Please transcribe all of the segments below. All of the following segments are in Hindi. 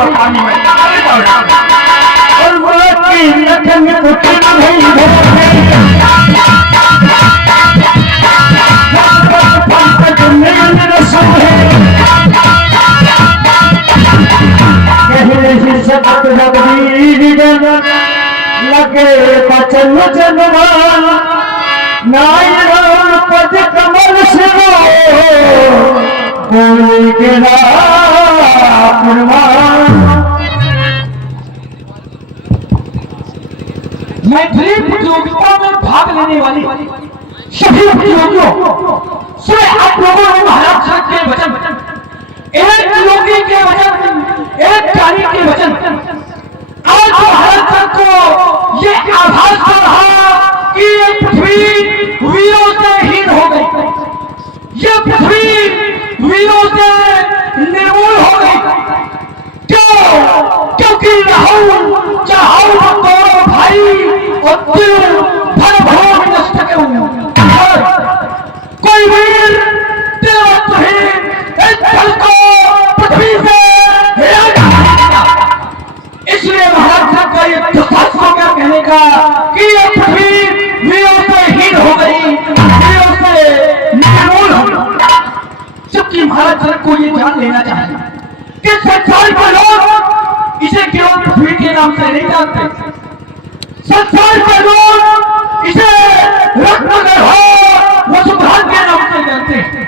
ऊपर पानी में और वो की लगन उठी नहीं पंकज नयन रसम है कहने से सबक रगड़ी लगे बचन जनवा नायरान पद कमल से बोल के मैथिली प्रतियोगिता में भाग लेने वाली सभी प्रतियोगियों से आप लोगों ने महाराज सर के वचन, एक योगी के वचन, एक ज्ञानी के वचन, आज महाराज सर को ये आभास हो रहा कि ये पृथ्वी वीरों से हीन हो गई, ये पृथ्वी वीरों से निर्मूल हो गई। क्यों? क्योंकि राहुल चाहो दोनों भाई और दिल भर भरोग नष्ट के कोई वीर दिलवहीन इस जल को पृथ्वी से इसलिए महाराज साहब का ये दुस्साहस हो गया कहने का कि ये पृथ्वी वीरों से हीन हो गई, वीरों से निर्मूल हो गई। जबकि महाराज साहब को ये जान लेना चाहिए कि संसार के लोग इसे केवल पृथ्वी के नाम से नहीं जानते, संसार के लोग इसे रत्नगर हो वसुंधरा के नाम से जानते हैं,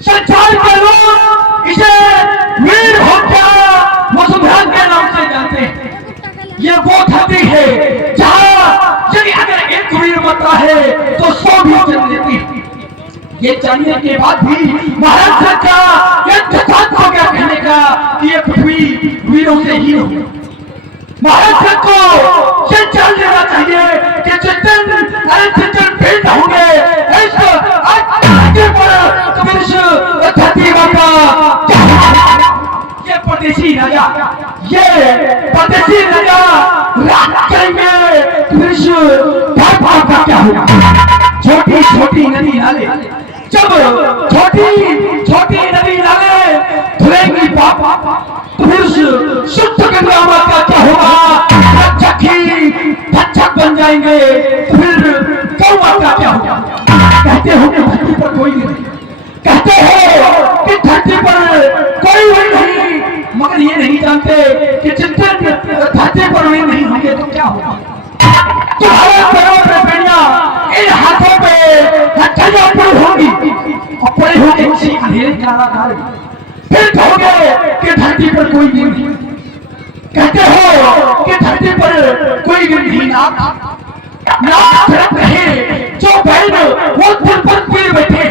संसार के लोग इसे वीर होत्या वसुंधरा के नाम से जानते हैं। ये वो धरती है जहां यदि अगर एक वीर मरता है तो 100 भी जन्म लेती है। ये जानने के बाद भी महाराज सर का ये दुस्साहस हो गया कहने का कि ये पृथ्वी वीरों से ही हो। महाराज सर को ये जान लेना चाहिए कि जिस दिन भेंट होंगे इस धरती माता ये परदेशी राजा राज करेंगे भाग क्या होगा। छोटी छोटी नदी नाले जब छोटी छोटी नदी नाले धुलेंगी पाप तो फिर शुद्ध गंगा माता क्या होगा, भक्षक बन जाएंगे तो फिर गौ माता क्या होगा। कहते हो कि धरती पर कोई नहीं, कहते हो कि धरती पर कोई नहीं, मगर ये नहीं जानते कि जिस दिन धरती पर वे नहीं होंगे तो क्या होगा। तुम्हारे पैरों पे बेड़ियां, इन हाथों पे हथेलियां पड़ी होंगी और पड़ी होंगे उसी अंधेरे कारागार में। फिर कहोगे कि धरती पर कोई गिर नहीं, कहते हो कि धरती पर कोई गिर नहीं, नाक झड़क रहे जो बहन वो दिल पर पीर बैठे,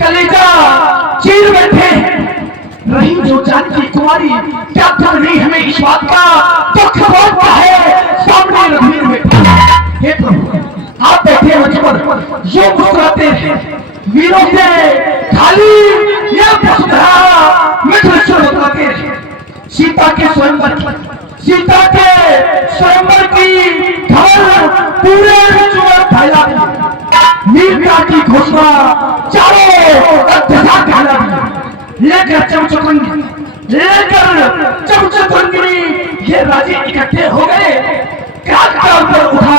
कलेजा चीर बैठे रही जो जानकी कुमारी। क्या तुम नहीं हमें इस बात का दुख होता है सामने रघुवीर बैठे। हे प्रभु आप बैठे मंच पर जो मुस्कुराते हैं वीरों से खाली यह वसुंधरा मित्रश्वर बताते हैं। सीता के स्वयंवर की खबर पूरे विश्व में फैला दी, वीरता की घोषणा चारों दिशा फैला दी। लेकर चमचतुरंगिनी ये राजे इकट्ठे हो गए, काल पर उठा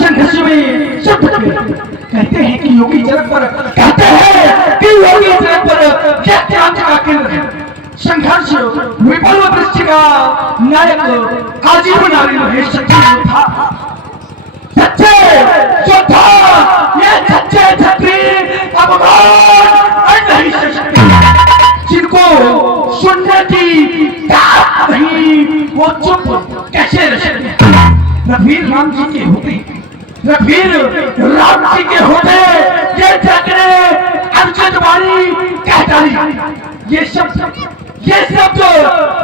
संघर्ष में सब कहते हैं कि योगी जनक पर यह त्याग का केंद्र है। संघर्ष विफल दृष्टि का नायक आजीव नारी है सच्चे योद्धा, ये सच्चे छत्री अब नहीं सकते। जिनको सुनने की ताकत नहीं वो चुप कैसे रह सकते। रघुवीर राम जी के होते, रघुवीर राम जी के होते ये जगने अर्जुनवाणी कह डाली। ये शब्द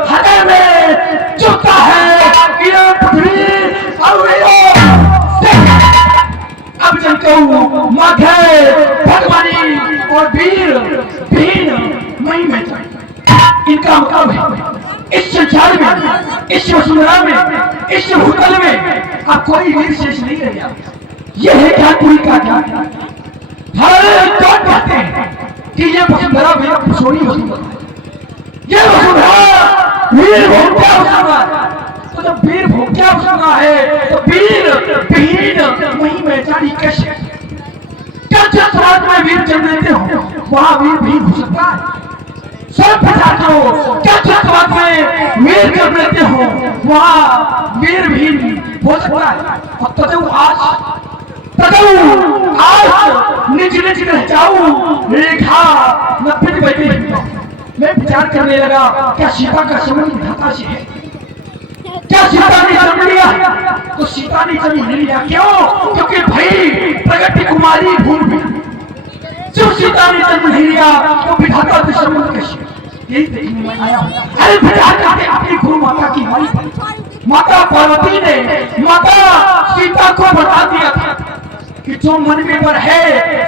हृदय में चुभता है कि ये पृथ्वी अब जनकऊ माघे भगवानी और वीर भीन मई में इनका मुकाबला है। इस संसार में, इस वसुंधरा में, इस भूतल में अब कोई वीर शेष नहीं रह गया। यह है ज्ञानपुरी का ज्ञान। हर कौन कहते हैं कि ये वसुंधरा मेरा सोनी वसुंधरा, ये वसुंधरा वीर भोग्या उसका। तो जब वीर भोग्या उसका है तो वीर विहीन वही में जानी कैसे? क्या जिस रात में वीर जन्म लेते हो वहां वीर विहीन हो सकता है? सब विद्यार्थियों, क्या जिस रात में वीर जन्म लेते हो वहां वीर विहीन हो सकता है? और तदु आज निज निज रह जाऊं रेखा न पिट बैठे। मैं विचार करने लगा, क्या सीता का संबंध विधाता से है? क्या सीता ने जन्म लिया? तो सीता ने जन्म नहीं लिया। क्यों? क्योंकि भाई प्रगति कुमारी भूल में जो सीता ने जन्म नहीं लिया तो विधाता से संबंध कैसे? यही देखने में आया। अरे विचार करके अपनी गुरु माता की माई माता पार्वती ने माता सीता को बता दिया था कि जो मन में पर है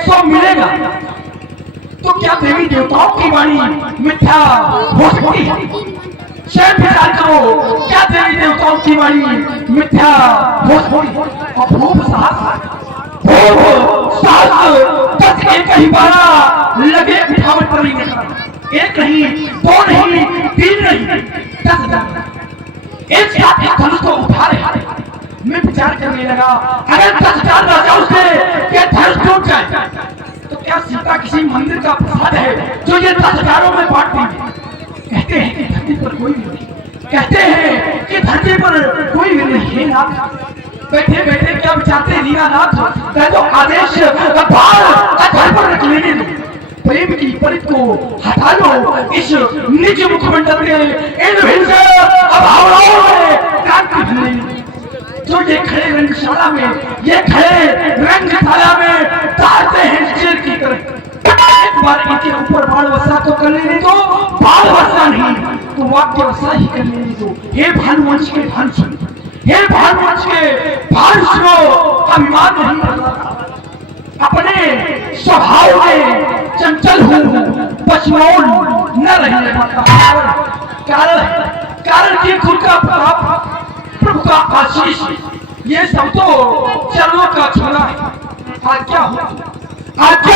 सो मिलेगा। तो क्या देवी देवताओं की वाणी मिथ्या हो सकती है? शायद विचार करो, क्या देवी देवताओं की वाणी मिथ्या हो सकती है? और भूप साहस तक एक ही बारा लगे उठावट पर एक नहीं, दो नहीं, तीन नहीं, 10,000 एक साथ एक धनुष को उठा रहे। मैं विचार करने लगा, अगर 10,000 राजाओं से ये धनुष टूट जाए तो क्या सीता किसी मंदिर का प्रसाद है जो ये 10,000 में बांट देंगे? कहते हैं कि धरती पर कोई नहीं, कहते हैं कि धरती पर कोई भी नहीं है। नाथ बैठे बैठे क्या विचारते दीनानाथ? कह दो आदेश घर पर रख लेने दो, प्रेम की परित को हटा लो, इस निज मुखमंडल के इन हिंसा अभावनाओं में क्रांति भरने दो। जो ये खड़े रंगशाला में, ये खड़े रंगशाला में तारते हैं शेर की तरह। एक बार इनके ऊपर बाण वर्षा तो कर लेने दो, बाण वर्षा नहीं तो वाक्य वर्षा ही कर लेने दो। हे भानुवंश के भानुष, हे भानुवंश के भानुष को अभिमान नहीं करता, अपने स्वभाव में चंचल हूँ, पछमौल न रहने पाता। कारण की खुद का प्रताप, प्रभु का आशीष, ये सब तो चरणों का छोड़ा है। आज्ञा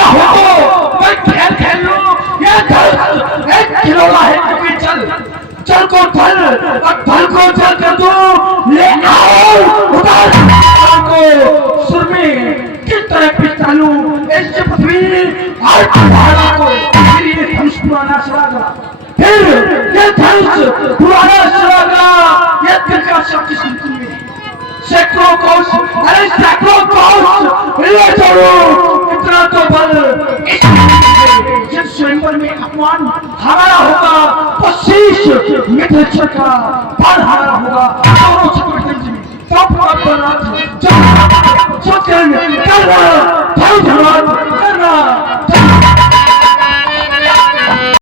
हो तो मैं खेल खेल लूं। ये धल एक खिलौना है क्योंकि चल को धल और धल को चल कर दो। ले आओ उतार को सुर में किस तरह पिसता लूं इस पृथ्वी और पहाड़ों को। फिर ये धनुष पुराना चला, फिर ये धनुष पुराना चला, ये दिल का शक्ति सुनती है। सैकड़ों कोस, अरे सैकड़ों कोस ले चलो, इतना तो बल जब स्वयंवर में अपमान हमारा होगा तो शीश मित्र का फल हमारा होगा। दोनों चक्र में तो